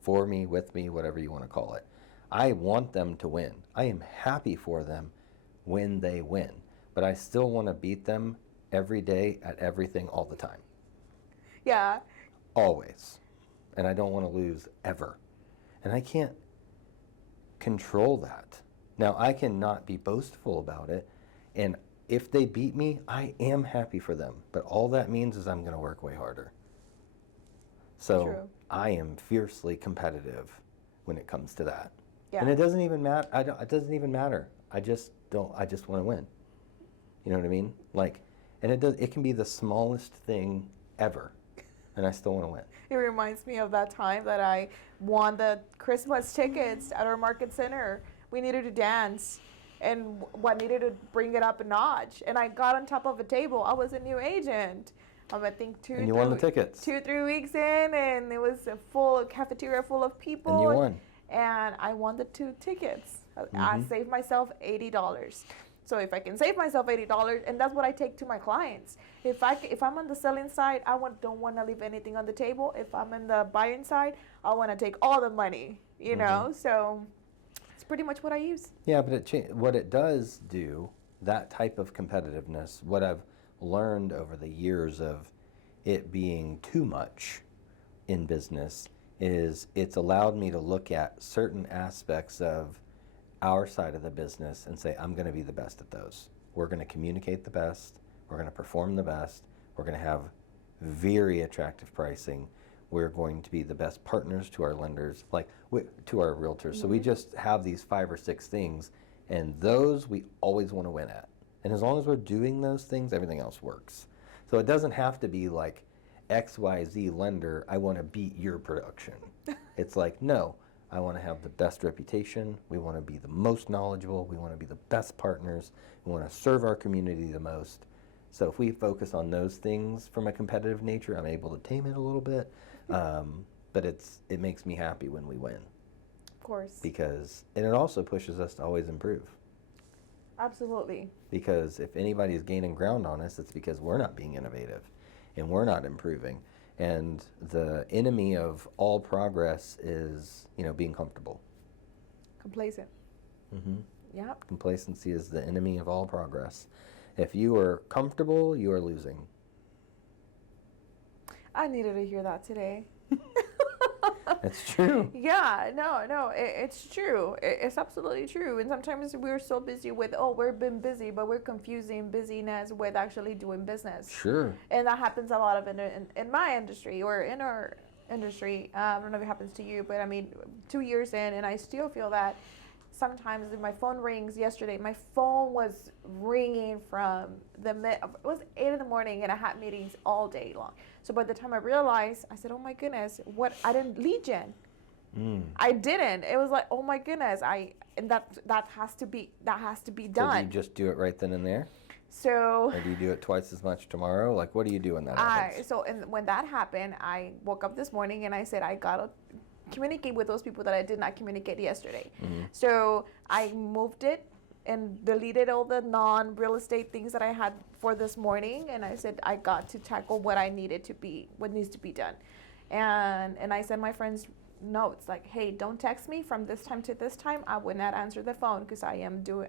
for me, with me, whatever you want to call it. I want them to win. I am happy for them when they win, but I still want to beat them every day at everything all the time. Yeah. Always. And I don't want to lose ever. And I can't control that. Now, I cannot be boastful about it, and if they beat me, I am happy for them, but all that means is I'm going to work way harder. So True. I am fiercely competitive when it comes to that. Yeah. And it doesn't even matter. It doesn't even matter. I just want to win. You know what I mean? Like, and it can be the smallest thing ever, and I still want to win. It reminds me of that time that I won the Christmas tickets at our market center. We needed to dance, and what needed to bring it up a notch. And I got on top of a table. I was a new agent. I think And you won the tickets. 2-3 weeks in, and it was a full cafeteria full of people. And you won. And I won the 2 tickets. I Mm-hmm. saved myself $80. So if I can save myself $80, and that's what I take to my clients. If I'm on the selling side, don't want to leave anything on the table. If I'm in the buying side, I want to take all the money. You know, so it's pretty much what I use. Yeah, but what it does do, that type of competitiveness, what I've learned over the years of it being too much in business, is it's allowed me to look at certain aspects of our side of the business and say, I'm going to be the best at those. We're going to communicate the best. We're going to perform the best. We're going to have very attractive pricing. We're going to be the best partners to our lenders, to our realtors. So we just have these 5 or 6 things, and those we always want to win at. And as long as we're doing those things, everything else works. So it doesn't have to be like XYZ lender, I want to beat your production. It's like, no, I want to have the best reputation. We want to be the most knowledgeable. We want to be the best partners. We want to serve our community the most. So if we focus on those things from a competitive nature, I'm able to tame it a little bit. But it makes me happy when we win. Of course. And it also pushes us to always improve. Absolutely. Because if anybody's gaining ground on us, it's because we're not being innovative and we're not improving. And the enemy of all progress is, being comfortable. Complacent. Mm-hmm. Yep. Complacency is the enemy of all progress. If you are comfortable, you are losing. I needed to hear that today. That's true. Yeah, no, it's true. It's absolutely true. And sometimes we're so busy with, we've been busy, but we're confusing busyness with actually doing business. Sure. And that happens a lot of in my industry or in our industry. I don't know if it happens to you, but I mean, 2 years in, and I still feel that sometimes if my phone rings. Yesterday, my phone was ringing from it was 8 in the morning, and I had meetings all day long. So by the time I realized, I said, oh my goodness, I didn't lead gen. I didn't. It was like, oh my goodness, and that has to be done. So do you just do it right then and there? So, or do you do it twice as much tomorrow? Like, what do you do when that happens? When that happened, I woke up this morning and I said, I gotta communicate with those people that I did not communicate yesterday. Mm-hmm. So I moved it and deleted all the non-real estate things that I had for this morning, and I said I got to tackle what needs to be done. And I sent my friends notes like, hey, don't text me from this time to this time. I would not answer the phone because I'm doing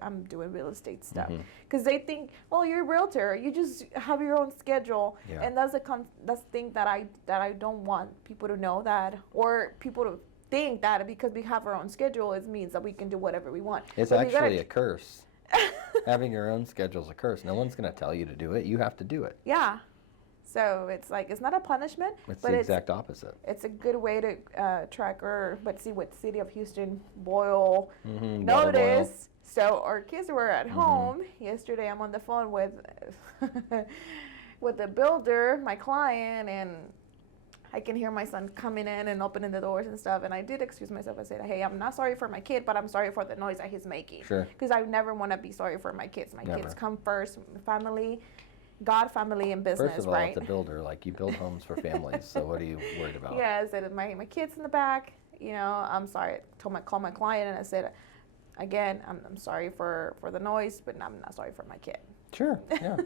real estate stuff. Because they think, well, you're a realtor, you just have your own schedule. Yeah. And that's the thing that I don't want people to know, that, or people to think that because we have our own schedule, it means that we can do whatever we want. It's actually a curse. Having your own schedule is a curse. No one's going to tell you to do it. You have to do it. Yeah. So it's like, it's not a punishment. It's but the exact opposite. It's a good way to track what City of Houston Boyle Water boil. So our kids were at home. Yesterday I'm on the phone with the builder, my client, and I can hear my son coming in and opening the doors and stuff. And I did excuse myself. I said, hey, I'm not sorry for my kid, but I'm sorry for the noise that he's making. Sure. Because I never want to be sorry for my kids. My Never. kids come first. Family, God, family, and business, First of all, right? it's a builder. Like, you build homes for families, so what are you worried about? Yeah, I said, my kids in the back, I'm sorry. Called my client and I said, Again, I'm sorry for the noise, but I'm not sorry for my kid. Sure, yeah.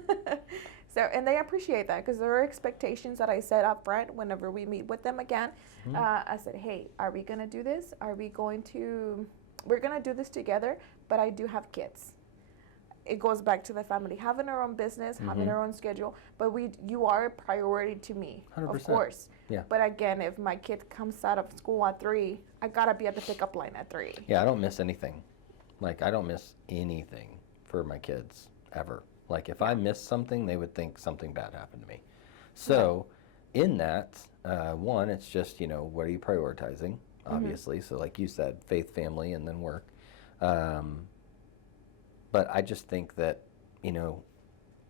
So, and they appreciate that because there are expectations that I set up front whenever we meet with them again. I said, hey, are we going to do this? We're going to do this together, but I do have kids. It goes back to the family having our own business, having our own schedule, but you are a priority to me, 100%. of course. Yeah. But again, if my kid comes out of school at 3, I got to be at the pickup line at 3. Yeah, I don't miss anything. Like, I don't miss anything for my kids, ever. Like, if I miss something, they would think something bad happened to me. So, in that, one, it's just, what are you prioritizing, obviously. So, like you said, faith, family, and then work. But I just think that,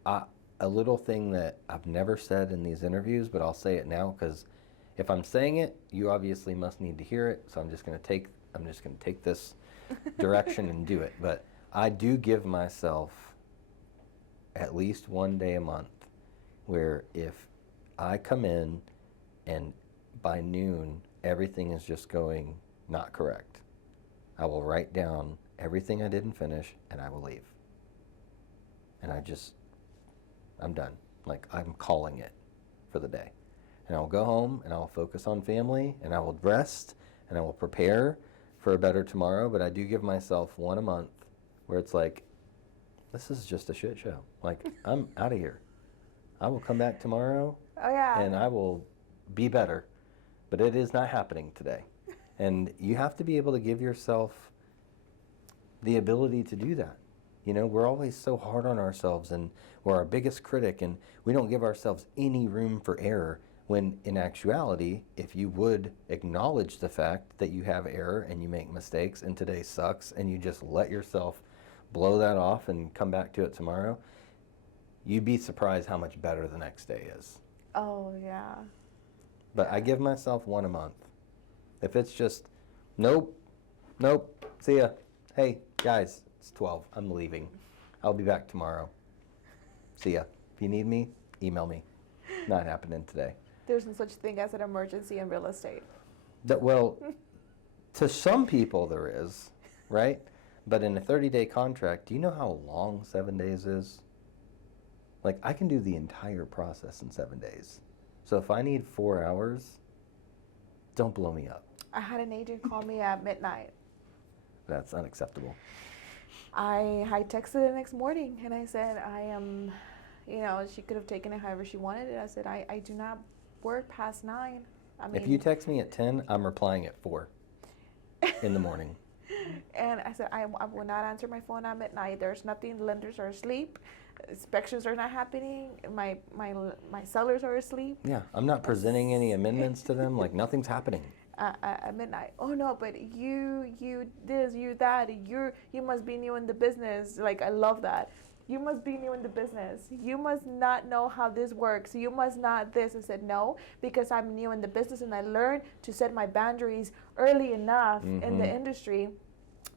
a little thing that I've never said in these interviews, but I'll say it now, because if I'm saying it, you obviously must need to hear it. So I'm just going to take this direction and do it. But I do give myself at least one day a month where if I come in and by noon everything is just going not correct, I will write down everything I didn't finish and I will leave. And I'm done. Like, I'm calling it for the day. And I'll go home and I'll focus on family and I will rest and I will prepare for a better tomorrow. But I do give myself one a month where it's like, this is just a shit show. Like, I'm out of here. I will come back tomorrow and I will be better. But it is not happening today. And you have to be able to give yourself the ability to do that. We're always so hard on ourselves and we're our biggest critic and we don't give ourselves any room for error, when in actuality, if you would acknowledge the fact that you have error and you make mistakes and today sucks and you just let yourself blow that off and come back to it tomorrow, you'd be surprised how much better the next day is. Oh, yeah. But I give myself one a month. If it's just, nope, see ya. Hey, guys, it's 12. I'm leaving. I'll be back tomorrow. See ya. If you need me, email me. Not happening today. There's no such thing as an emergency in real estate. Well, to some people there is, right? But in a 30-day contract, do you know how long 7 days is? Like, I can do the entire process in 7 days. So if I need 4 hours, don't blow me up. I had an agent call me at midnight. That's unacceptable. I texted the next morning and I said, I am, she could have taken it however she wanted it. I said, I do not work past 9. I mean, if you text me at 10, I'm replying at 4 in the morning. And I said, I will not answer my phone at midnight. There's nothing. Lenders are asleep. Inspections are not happening. My sellers are asleep. Yeah, I'm not presenting any amendments to them. Like, nothing's happening. At midnight. Oh no, but you this, you that, you must be new in the business. Like, I love that. You must be new in the business. You must not know how this works. You must not this. I said no, because I'm new in the business and I learned to set my boundaries early enough in the industry.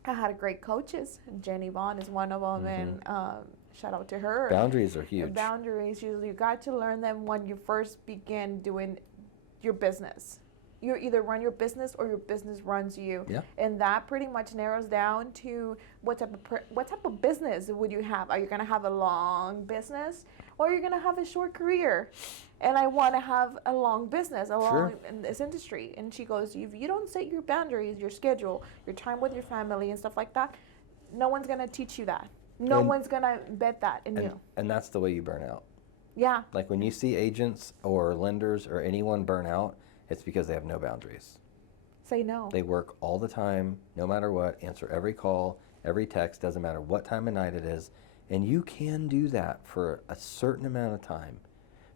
I had great coaches. Jenny Vaughn is one of them, and shout out to her. Boundaries are huge. Boundaries, you got to learn them when you first begin doing your business. You either run your business or your business runs you. Yeah. And that pretty much narrows down to what type of business would you have? Are you going to have a long business or are you going to have a short career? And I want to have a long business, in this industry. And she goes, if you don't set your boundaries, your schedule, your time with your family and stuff like that, no one's going to teach you that. No one's going to bet that in you. And that's the way you burn out. Yeah. Like, when you see agents or lenders or anyone burn out, it's because they have no boundaries. Say no. They work all the time, no matter what, answer every call, every text, doesn't matter what time of night it is. And you can do that for a certain amount of time.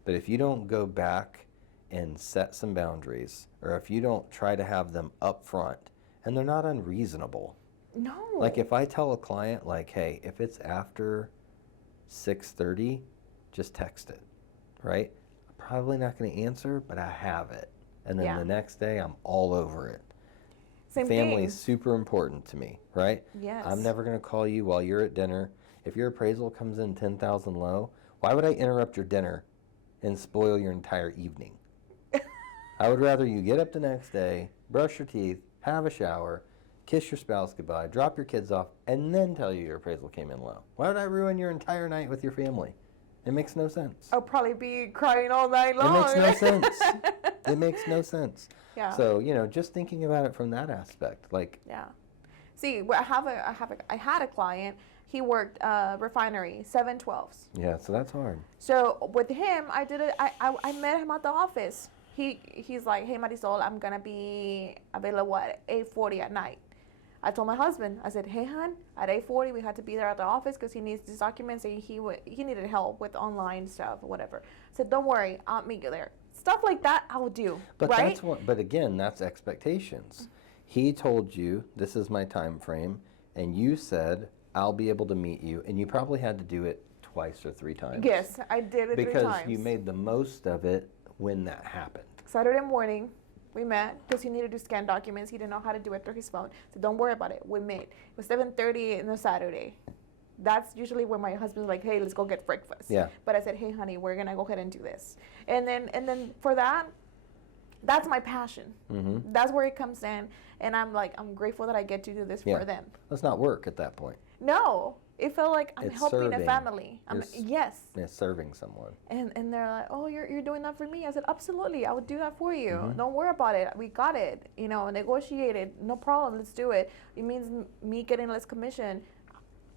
But if you don't go back and set some boundaries, or if you don't try to have them up front, and they're not unreasonable. No. Like, if I tell a client, like, hey, if it's after 6:30, just text it, right? I'm probably not going to answer, but I have it. And then the next day, I'm all over it. Same Family thing. is super important to me, right? Yes. I'm never going to call you while you're at dinner. If your appraisal comes in 10,000 low, why would I interrupt your dinner and spoil your entire evening? I would rather you get up the next day, brush your teeth, have a shower, kiss your spouse goodbye, drop your kids off, and then tell you your appraisal came in low? Why would I ruin your entire night with your family? It makes no sense. I'll probably be crying all night long. It makes no sense. It makes no sense. Yeah. So, you know, just thinking about it from that aspect, like. Yeah. See, I had a client. He worked refinery 7/12s. Yeah, so that's hard. So with him, I did it. I met him at the office. He's like, hey Marisol, I'm gonna be available at 8:40 at night. I told my husband, I said, hey hon, at 8:40 we had to be there at the office because he needs these documents and he needed help with online stuff or whatever. I said, don't worry, I'll meet you there. Stuff like that I'll do. But right? but again, that's expectations. He told you this is my time frame, and you said I'll be able to meet you, and you probably had to do it twice or 3 times. Yes, I did it 3 times. Because you made the most of it when that happened. Saturday morning, we met because he needed to scan documents. He didn't know how to do it through his phone. So don't worry about it. We met. It was 7:30 on a Saturday. That's usually when my husband's like, hey, let's go get breakfast. Yeah. But I said, hey, honey, we're going to go ahead and do this. And then for that, that's my passion. Mm-hmm. That's where it comes in. And I'm like, I'm grateful that I get to do this for them. Let's not work at that point. No. It felt like I'm It's helping serving. a family. Yes. It's serving someone. And they're like, oh, you're doing that for me. I said, absolutely, I would do that for you. Mm-hmm. Don't worry about it. We got it. You know, negotiated. No problem. Let's do it. It means me getting less commission.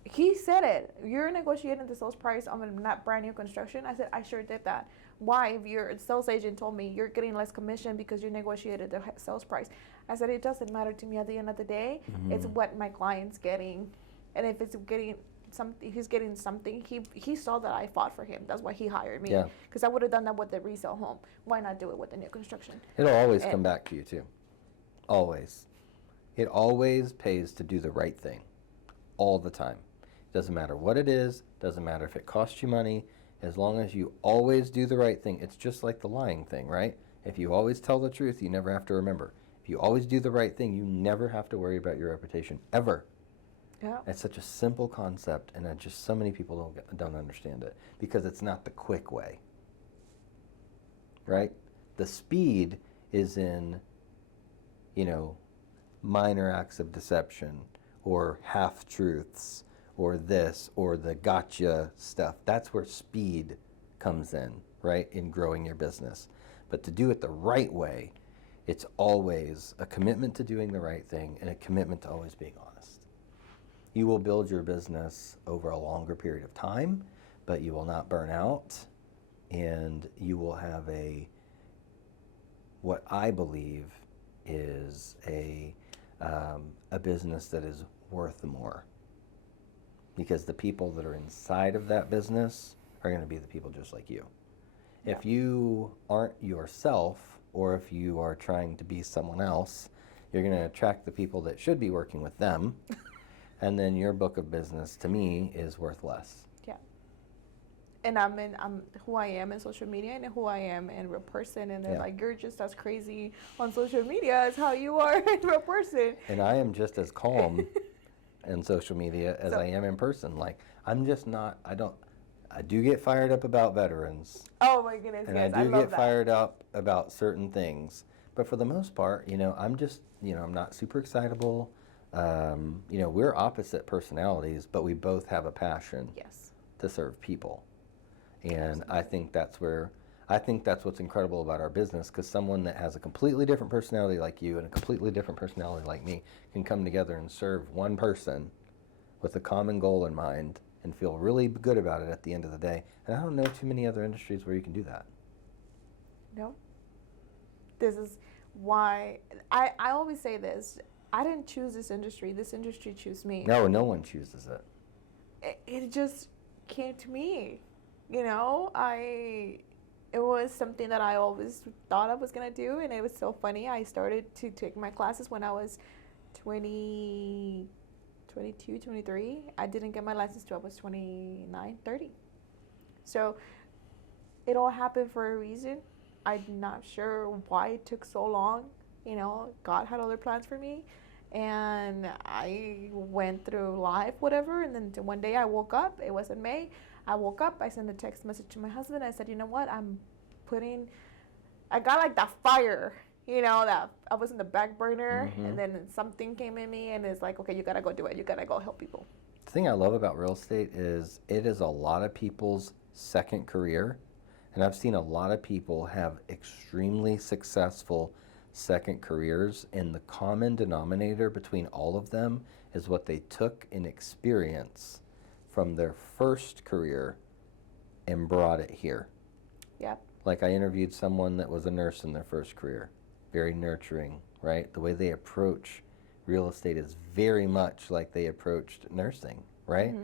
He said it. You're negotiating the sales price on a brand new construction. I said, I sure did that. Why? If your sales agent told me you're getting less commission because you negotiated the sales price. I said, it doesn't matter to me at the end of the day. Mm-hmm. It's what my client's getting. And if it's getting something, he's getting something. He saw that I fought for him. That's why he hired me. Yeah. Because I would have done that with the resale home. Why not do it with the new construction? It'll always come back to you too. Always. It always pays to do the right thing. All the time. Doesn't matter what it is. Doesn't matter if it costs you money. As long as you always do the right thing. It's just like the lying thing, right? If you always tell the truth, you never have to remember. If you always do the right thing, you never have to worry about your reputation, ever. Yeah. It's such a simple concept, and just so many people don't understand it because it's not the quick way, right? The speed is in, minor acts of deception or half-truths or this or the gotcha stuff. That's where speed comes in, right, in growing your business. But to do it the right way, it's always a commitment to doing the right thing and a commitment to always being honest. You will build your business over a longer period of time, but you will not burn out, and you will have what I believe is a business that is worth more. Because the people that are inside of that business are going to be the people just like you. Yeah. If you aren't yourself, or if you are trying to be someone else, you're going to attract the people that should be working with them. And then your book of business, to me, is worth less. Yeah. And I'm who I am in social media and who I am in real person. And they're like, you're just as crazy on social media as how you are in real person. And I am just as calm in social media as I am in person. Like, I'm just not, I do get fired up about veterans. Oh my goodness, and yes, I do get fired up about certain things. But for the most part, I'm just, I'm not super excitable. We're opposite personalities, but we both have a passion to serve people. And I think that's what's incredible about our business, because someone that has a completely different personality like you and a completely different personality like me can come together and serve one person with a common goal in mind and feel really good about it at the end of the day. And I don't know too many other industries where you can do that. No. This is why I always say this. I didn't choose this industry. This industry chose me. No, no one chooses it. It just came to me. It was something that I always thought I was going to do, and it was so funny. I started to take my classes when I was 22, 23. I didn't get my license till I was 29, 30. So it all happened for a reason. I'm not sure why it took so long. God had other plans for me, and I went through life, whatever, and then one day I woke up. It was in May. I woke up, I sent a text message to my husband. I said, you know what, I got like that fire you know, that I was in the back burner, and then something came in me, and it's like, okay, you gotta go do it. You gotta go help people. The thing I love about real estate is it is a lot of people's second career, and I've seen a lot of people have extremely successful second careers, and the common denominator between all of them is what they took in experience from their first career and brought it here. Yep. Like I interviewed someone that was a nurse in their first career, very nurturing, right? The way they approach real estate is very much like they approached nursing, right?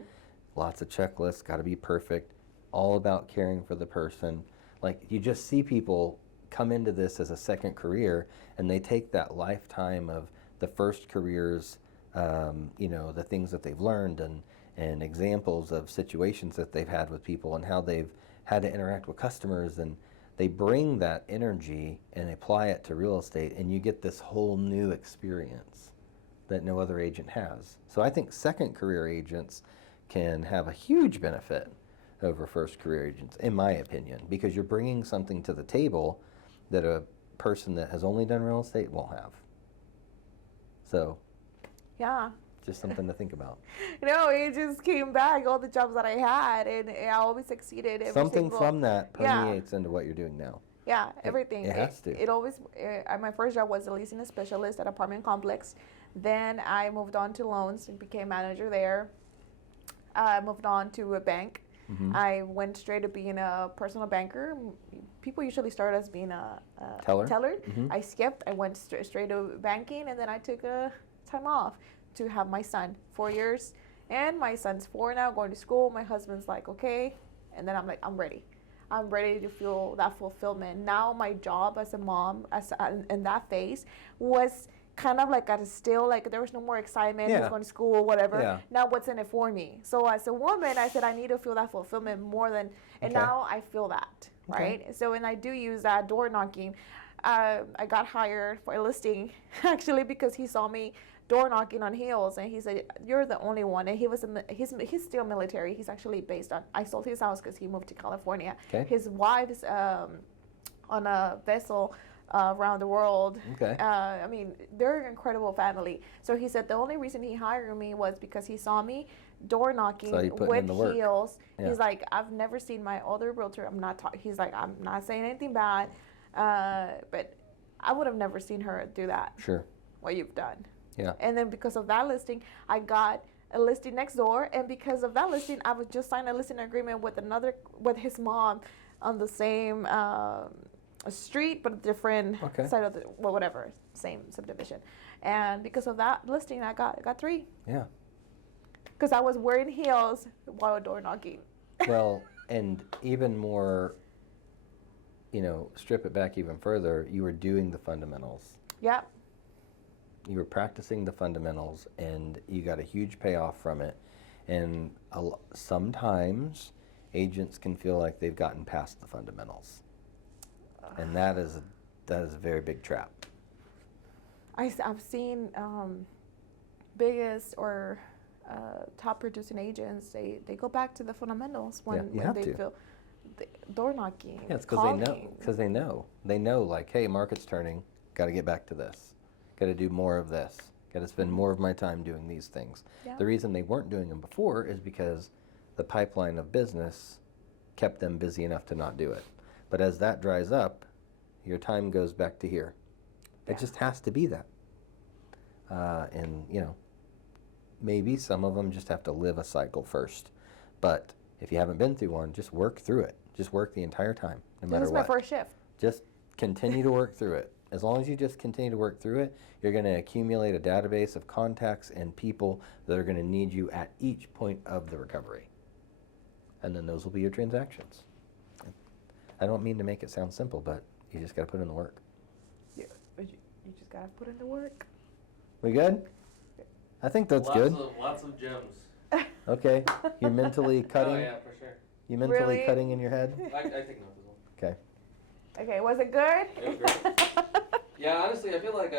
Lots of checklists, got to be perfect, all about caring for the person. Like you just see people come into this as a second career, and they take that lifetime of the first careers, you know, the things that they've learned and examples of situations that they've had with people and how they've had to interact with customers, and they bring that energy and apply it to real estate, and you get this whole new experience that no other agent has. So I think second career agents can have a huge benefit over first career agents, in my opinion, because you're bringing something to the table that a person that has only done real estate won't have. So, Yeah. just something to think about. No, it just came back, all the jobs that I had, and I always succeeded. Something from that permeates into what you're doing now. Yeah, everything. It has to. It always, my first job was a leasing specialist at apartment complex. Then I moved on to loans and became manager there. I moved on to a bank. I went straight to being a personal banker. People usually start as being a teller. I skipped. I went straight to banking, and then I took a time off to have my son, 4 years. And my son's 4 now, going to school. My husband's like, okay. And then I'm like, I'm ready. I'm ready to feel that fulfillment. Now my job as a mom, in that phase, was kind of like at a still, like there was no more excitement. He's going to school, whatever. Now what's in it for me? So as a woman, I said I need to feel that fulfillment more than, and now I feel that, right? So, and I do use that door knocking. I got hired for a listing actually because he saw me door knocking on heels, and he said, "You're the only one." And he's still military. He's actually based on. I sold his house because he moved to California. His wife's on a vessel around the world. I mean, they're an incredible family. So he said the only reason he hired me was because he saw me door knocking with heels. He's like, I've never seen my other realtor. He's like, I'm not saying anything bad, but I would have never seen her do that. Sure. What you've done. Yeah. And then because of that listing, I got a listing next door, and because of that listing, I would just sign a listing agreement with his mom on the same street, but a different side of the whatever, same subdivision. And because of that listing, I got 3. Yeah. Because I was wearing heels while door knocking. Well, and even more, strip it back even further, you were doing the fundamentals. Yep. You were practicing the fundamentals, and you got a huge payoff from it. And sometimes agents can feel like they've gotten past the fundamentals, and that is a very big trap. I've seen biggest or top producing agents. They go back to the fundamentals when they feel door knocking. Yeah, it's because they know. They know, like, hey, market's turning. Got to get back to this. Got to do more of this. Got to spend more of my time doing these things. Yeah. The reason they weren't doing them before is because the pipeline of business kept them busy enough to not do it. But as that dries up, your time goes back to here. It just has to be that. And maybe some of them just have to live a cycle first. But if you haven't been through one, just work through it. Just work the entire time, no matter what. This is my first shift. Just continue to work through it. As long as you just continue to work through it, you're going to accumulate a database of contacts and people that are going to need you at each point of the recovery. And then those will be your transactions. I don't mean to make it sound simple, but you just got to put in the work. Yeah, but you just got to put in the work. We good? I think that's good. Lots of gems. Okay. You're mentally cutting? Oh, yeah, for sure. You mentally cutting in your head? I take notes as well. Okay. Okay, was it good? It was great. Yeah, honestly, I feel like